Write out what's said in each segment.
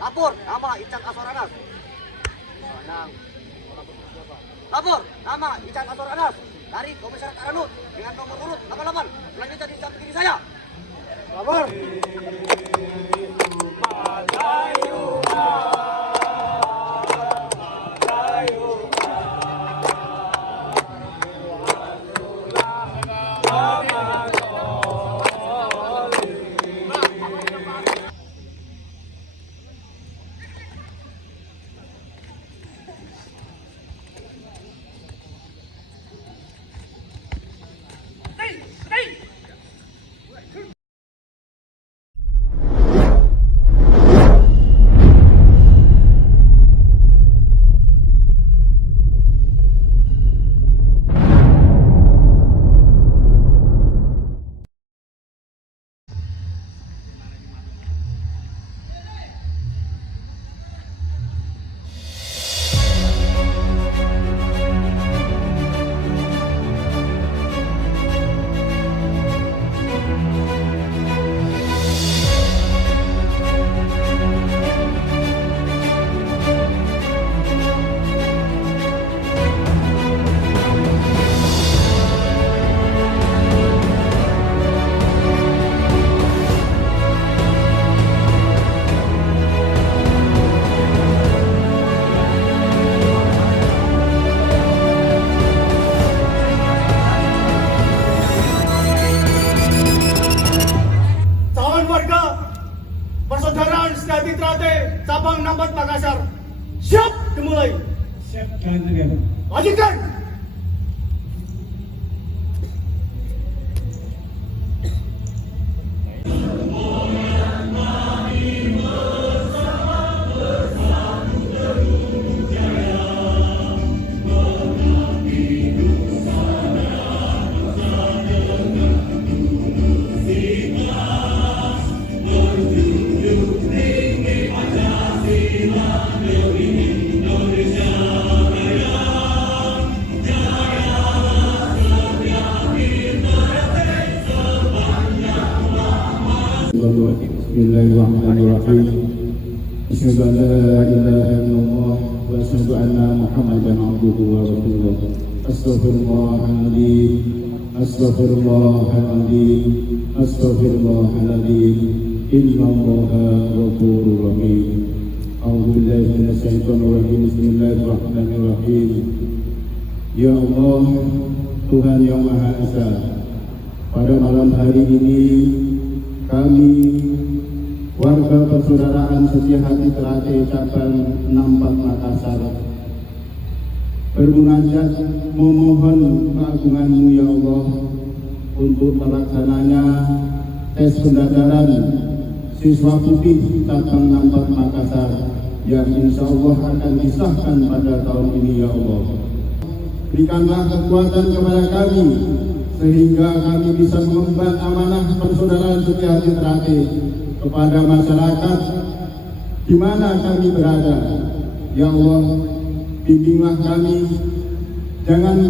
Lapor nama Ican Asoranas. Lapor nama Ican Asoranas dari Komisaris Aranut dengan nomor urut 88. Selanjutnya di samping kiri saya. Lapor. Persaudaraan Sejati Trate Cabang 64 Makassar. Siap dimulai. Siap, kalian. Lanjutkan. Bismillahirrahmanirrahim. Asyhadu an la ilaha illallah wa asyhadu anna Muhammadan abduhu wa rasuluh. Astaghfirullahaladzim. Astaghfirullahaladzim. Astaghfirullahaladzim. Innallaha ghafurur rahim. A'udzu billahi minasy syaithanir rajim. Bismillahirrahmanirrahim. Ya Allah, Tuhan yang Maha Esa, pada malam hari ini kami warga Persaudaraan Setia Hati Trate Cabang 64 Makassar bermunajat memohon keagungan-Mu ya Allah untuk terlaksananya tes pendaftaran siswa putih Cabang 64 Makassar yang insya Allah akan disahkan pada tahun ini ya Allah. Berikanlah kekuatan kepada kami sehingga kami bisa mengemban amanah Persaudaraan Setia Hati Trate kepada masyarakat di mana kami berada. Ya Allah, bimbinglah kami, jangan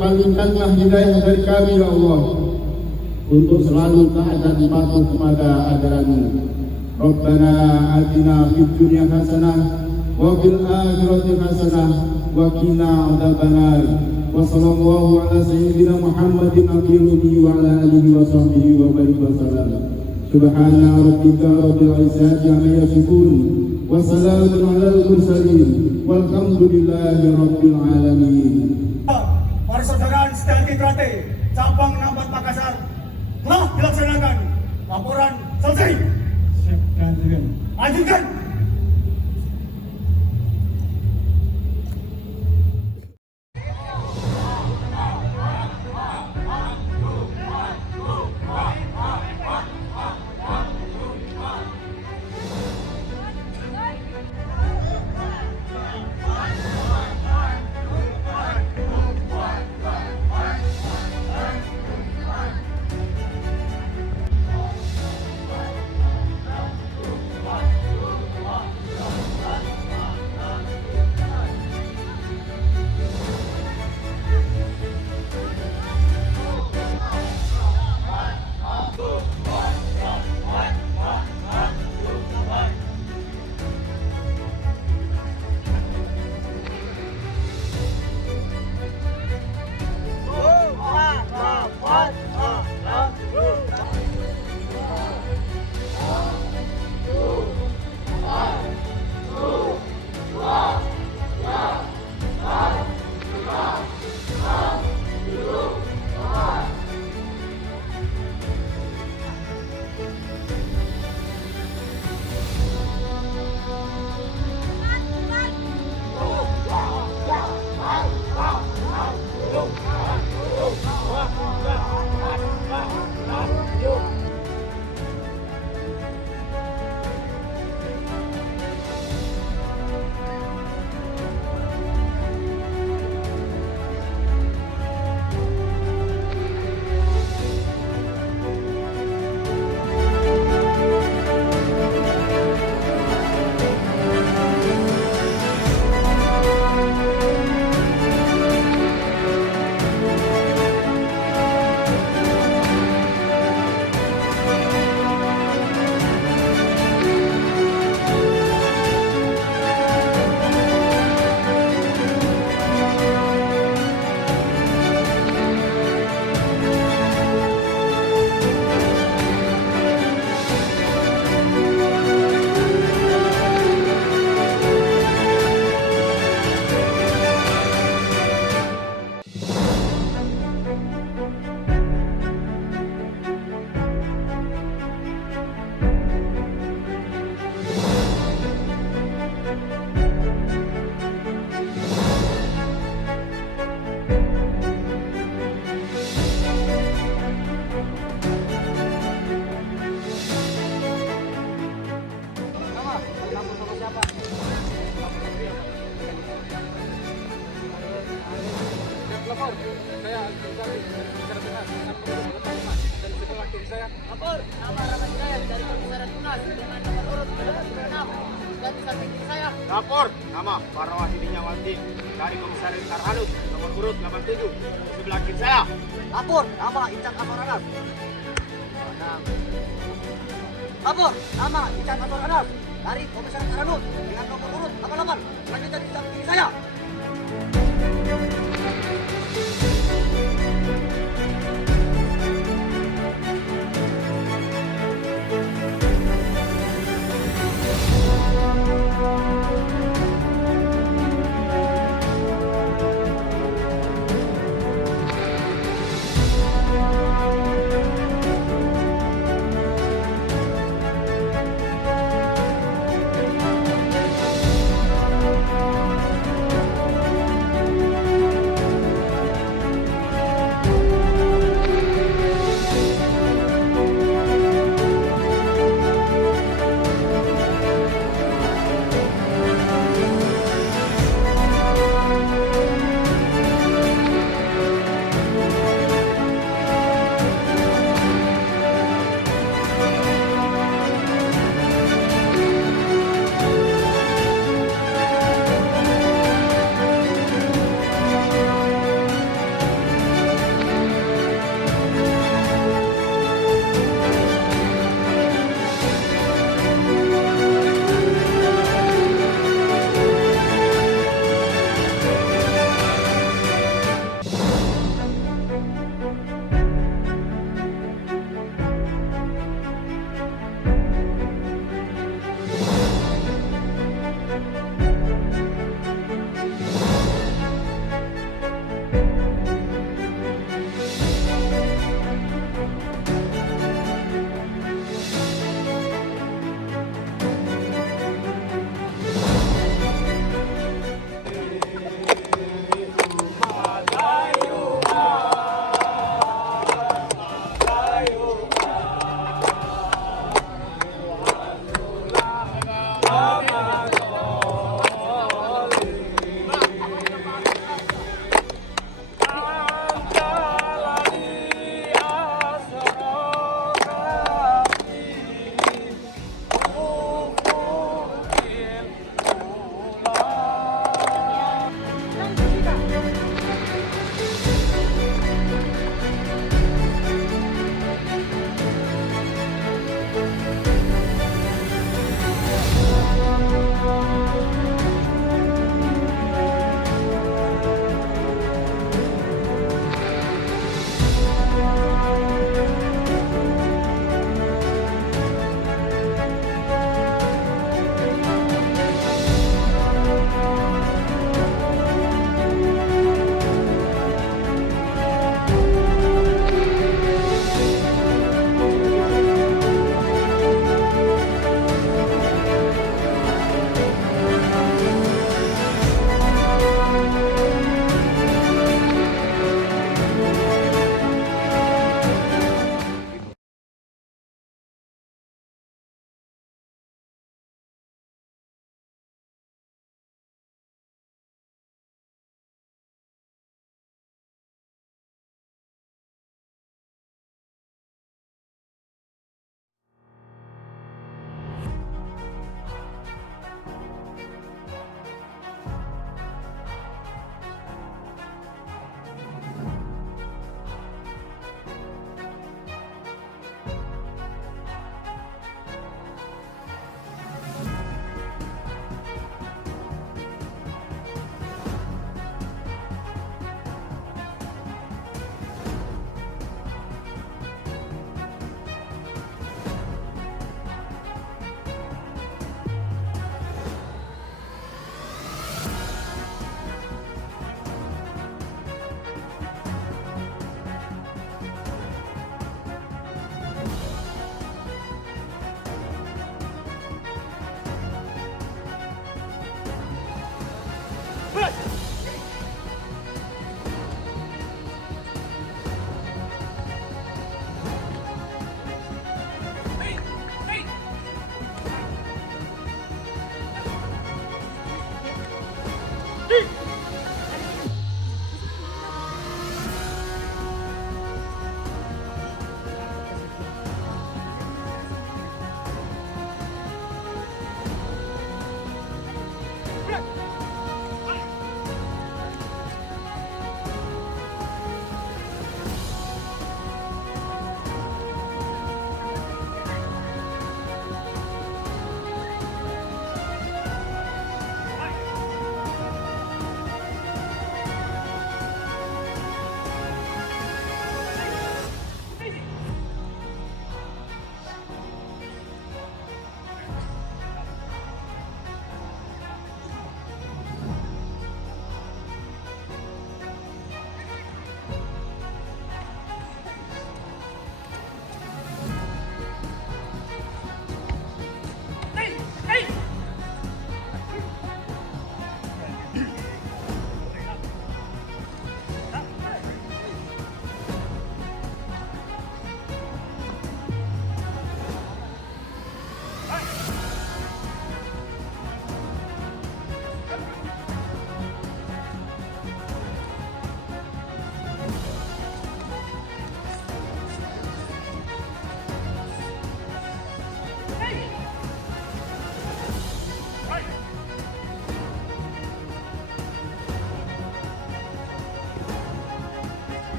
palingkanlah hidayah dari kami ya Allah untuk selalu taat dan patuh kepada ajaran-Mu. Rabbana atina fid dunya hasanah wa fil akhirati hasanah wa qina adzabannar. Wa sallallahu ala sayyidina Muhammadin nabiyyi wa ala alihi wa sahbihi wa barik wa sallam. Subhana rabbika rabbil izzati amma yasifun wa salamun alal mursalin walhamdulillahi rabbil alamin. Persaudaraan Setia Hati Trate Cabang 64 Makassar telah dilaksanakan. Laporan selesai. Siap, kalian. Lanjutkan. lapor sama siapa? Lapor, saya dari Komisaris Tunas dari sekolah kiri saya. Lapor, nama Rahmat Hidayat dari Komisaris Tunas dengan nomor urut 26 dan di samping kiri saya. Lapor, nama Parwah Hidinyawati dari Komisaris Tarhanut nomor urut 87 di sebelah kiri saya. Lapor, nama Ican Asor Anas. Lapor, nama Ican Asor Anas dari Komisaris Tarhanut dengan nomor urut 88 selanjutnya di samping kiri saya.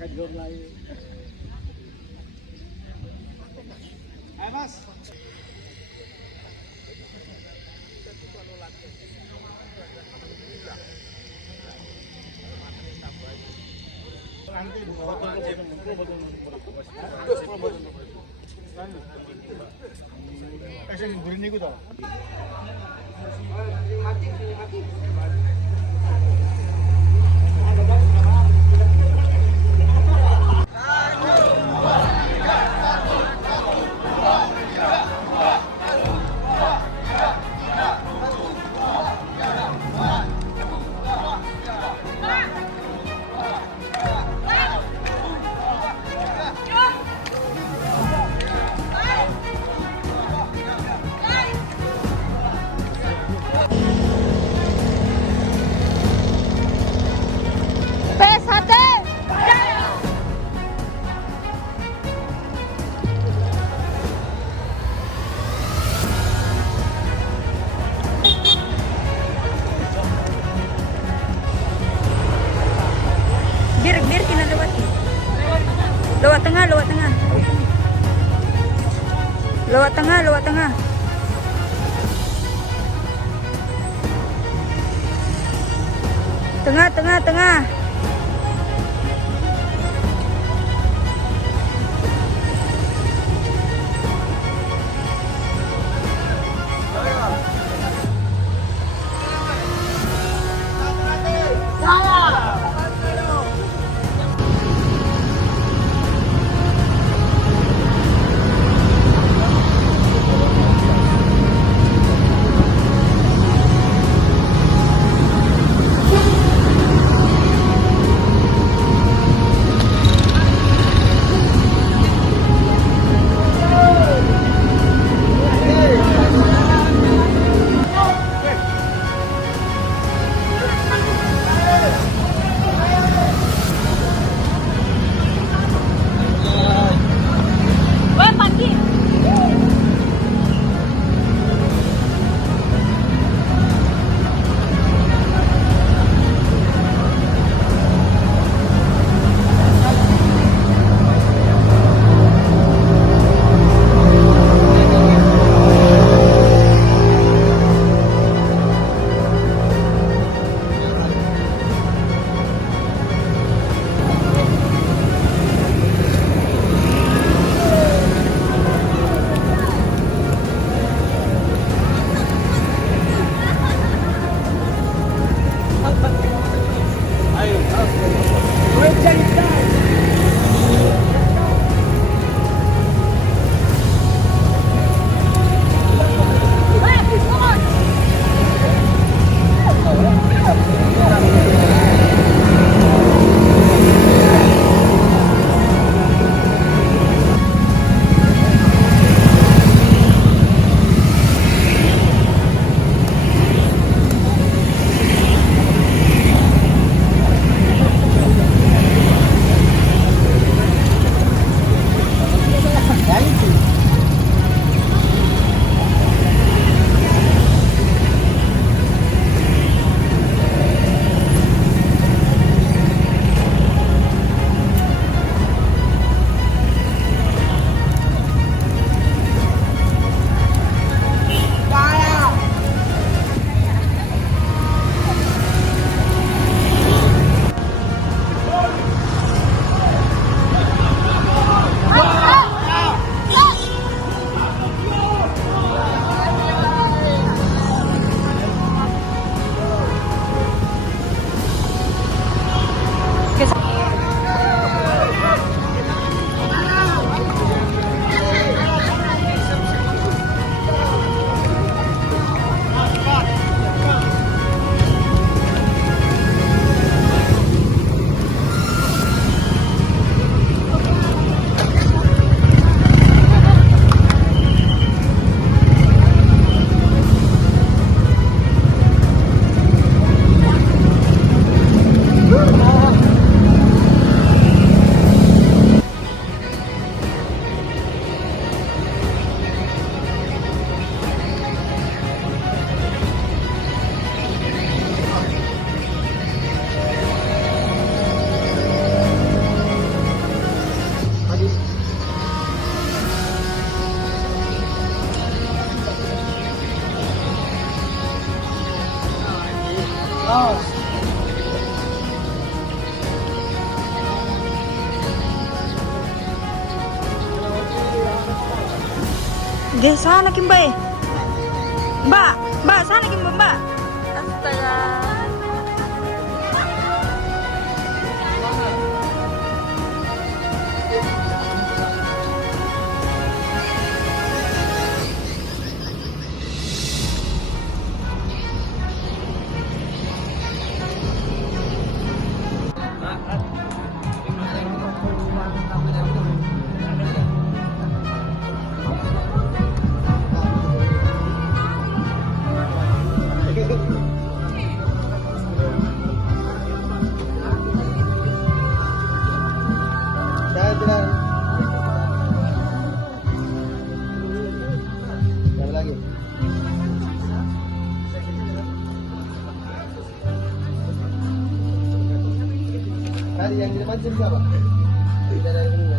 Ayo Mas. PSHT Jaya! Bir kena lewat. Lewat tengah. Lewat tengah. Tengah. Gih, sana Kimba. Mbak, sana Kimba, Mbak. Astaga. Tadi yang dimancing siapa? Tidak dari ini.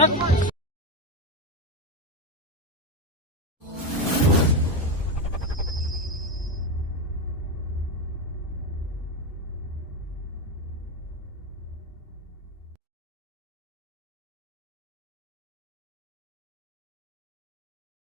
Siap.